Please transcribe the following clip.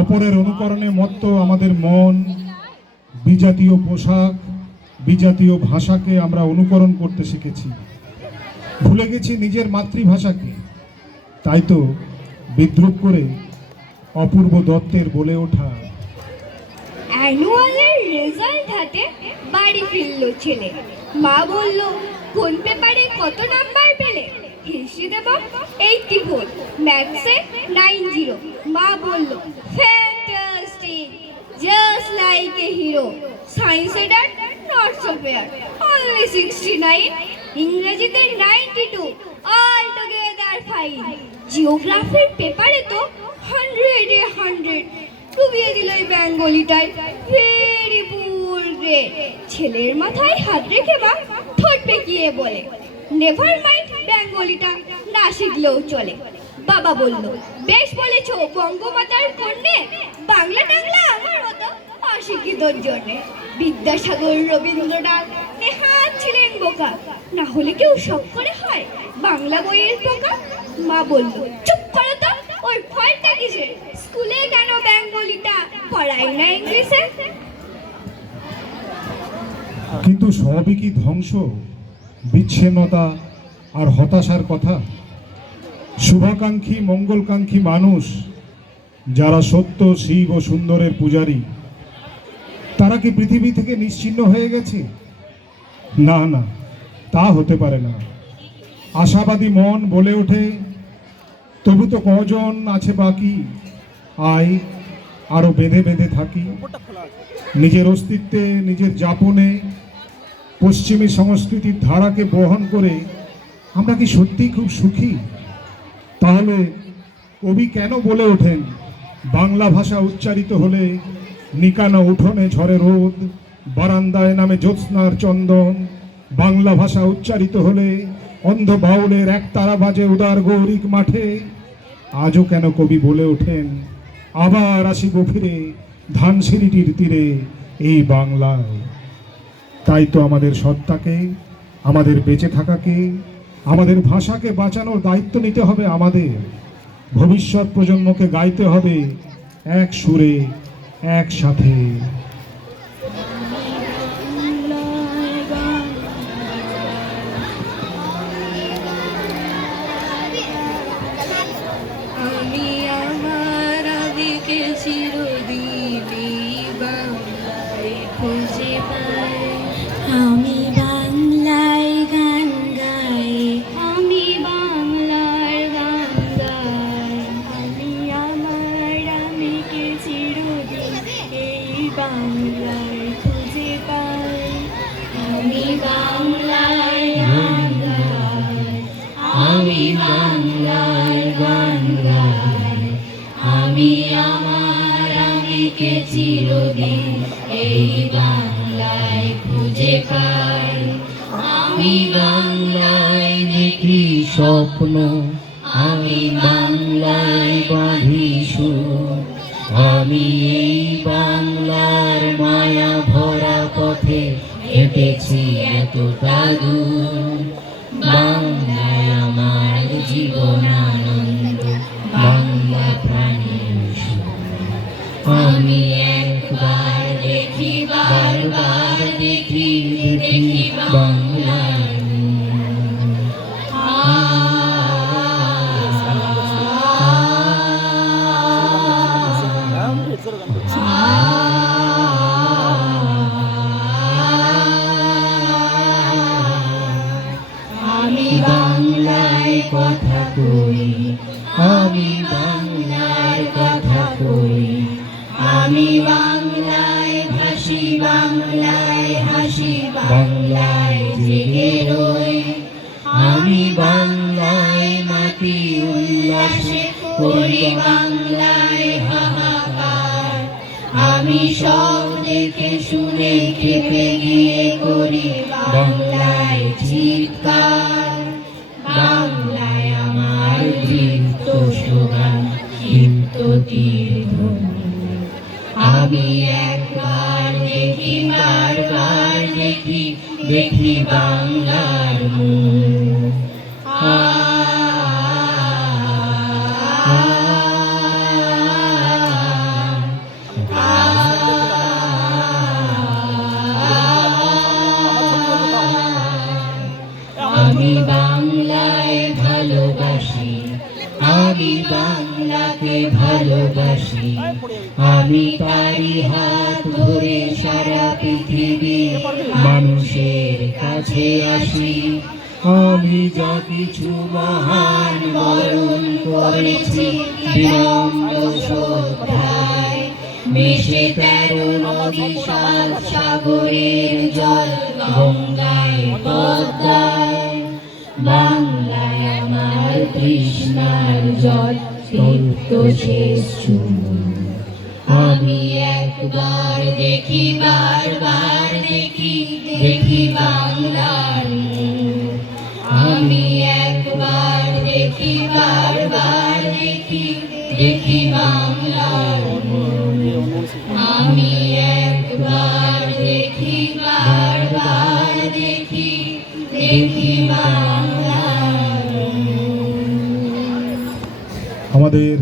অপরের অনুকরণে মত্ত আমাদের মন বিজাতীয় পোশাক, বিজাতীয় ভাষাকে আমরা অনুকরণ করতে শিখেছি, ভুলে গেছি নিজের মাতৃভাষাকে। তাই তো বিদ্রুপ করে অপূর্ব দত্তের বলে ওঠা, অ্যানুয়ালের রেজাল্ট হাতে বাড়ি ফিরল ছেলে। মা বলল, কোন পেপারে কত নাম্বার পেলে? হিস্ট্রি দেব 84, ম্যাথসে 90। মা বলল, fantastic, just like a hero. সায়েন্সে dad not so fair, only 69। ইংরেজিতে 92, অল টুগেদার ফাইন। জিওগ্রাফির পেপারে তো 100-এ 100। ডুবিয়ে দিল এই বেঙ্গলিটাই, ভেরি পুর গ্রেড। ছেলের মাথায় হাত রেখে মা ঠোঁট পেকিয়ে বলে, নেভার মাইন্ড, বেঙ্গলিটা না শিখলেও চলে। বাবা বলল, বেশ বলেছ বঙ্গমাতার কন্যে, বাংলা টাংলা আমার মতো অশিক্ষিতর জন্যে। বিদ্যাসাগর, রবীন্দ্রনাথ, নেহাত ছিলেন বোকা, না হলে কেউ শখ করে হয় বাংলা বইয়ের পোকা। মা বলল, চুপ করো তো, ওর ভয়টা কিসের? স্কুলে কেন বেঙ্গলিটা পড়াই না ইংলিশে? কিন্তু সবই কি ধ্বংস, বিচ্ছিন্নতা আর হতাশার কথা? শুভাকাঙ্ক্ষী মঙ্গলকাঙ্ক্ষী মানুষ যারা সত্য, শিব ও সুন্দরের পূজারী, তারা কি পৃথিবী থেকে নিশ্চিহ্ন হয়ে গেছে? না না, তা হতে পারে না। আশাবাদী মন বলে ওঠে, তবু তো কজন আছে বাকি, আয় আরো বেঁধে বেঁধে থাকি। নিজের অস্তিত্বে, নিজের যাপনে পশ্চিমী সংস্কৃতির ধারাকে বহন করে আমরা কি সত্যি খুব সুখী? তাহলে কবি কেন বলে ওঠেন, বাংলা ভাষা উচ্চারিত হলে নিকানো উঠোনে ঝরে রোদ, বারান্দায় নামে জ্যোৎস্নার চন্দন। বাংলা ভাষা উচ্চারিত হলে অন্ধ বাউলের একতারা বাজে উদার গৌরিক মাঠে। আজও কেন কবি বলে ওঠেন, আবার আসিব ফিরে ধানসিঁড়িটির তীরে এই বাংলায়? তাই তো আমাদের সত্তাকে, আমাদের বেঁচে থাকাকে, আমাদের ভাষাকে বাঁচানোর দায়িত্ব নিতে হবে আমাদের। ভবিষ্যৎ প্রজন্মকে গাইতে হবে এক সুরে, একসাথে। আমি আমার আবেগকে চিরদিনই বাংলায় খুঁজে পাই। আমি বাংলায় গান গাই, আমি বাংলার গান গাই। আমি আমার আবেগকে চিরদিন এই বাংলায় খুঁজে পাই। আমি বাংলায় গান গাই, আমি বাংলায় গান গাই। আমি আমার আবেগকে চিরদিন এই বাংলায় খুঁজে পাই। আমি বাংলায় দেখি স্বপ্ন, আমি বাংলায় বাঁধি সুর। আমি এই বাংলার মায়া ভরা পথে হেঁটেছি এতটা দূর। বাংলায় আমার জীবন আনন্দ, বাংলা প্রাণের সুর। আমি একবার দেখি, বারবার দেখি, দেখি বাংলার আমি বাংলায় কথা কই, আমি বাংলার কথা কই। আমি বাংলায় ভাসি, বাংলায় হাসি, বাংলায় জেগে রই। আমি বাংলায় মাটি উল্লাসে করি, বাংলায় হাহাকার। আমি সব দেখে শুনে খেপে গিয়ে করি বাংলায় চিৎকার। বাংলায় আমার দৃপ্ত স্লোগান, ক্ষিপ্ত তীরধ্বনি। আমি একবার দেখি, বারবার দেখি, দেখি বাংলার মুখ। ভালোবাসি, আমি তারি হাত ধরে সারা পৃথিবী মানুষের কাছে আসি। আমি যা কিছু মহান বরণ করেছি বিনম্র শ্রদ্ধায়, মিশে 13 নদী 7 সাগরের জল গঙ্গায় পদ্মায়। বাংলায় আমার তৃষ্ণার জল তৃপ্ত শেষ চুমুন। আমি একবার দেখি, বারবার দেখি, দেখি বাংলার মুখ। আমি একবার দেখি, বারবার দেখি, দেখি বাংলার মুখ। আমি একবার দেখি, বারবার দেখি, দেখি বাংলার মুখ। আমাদের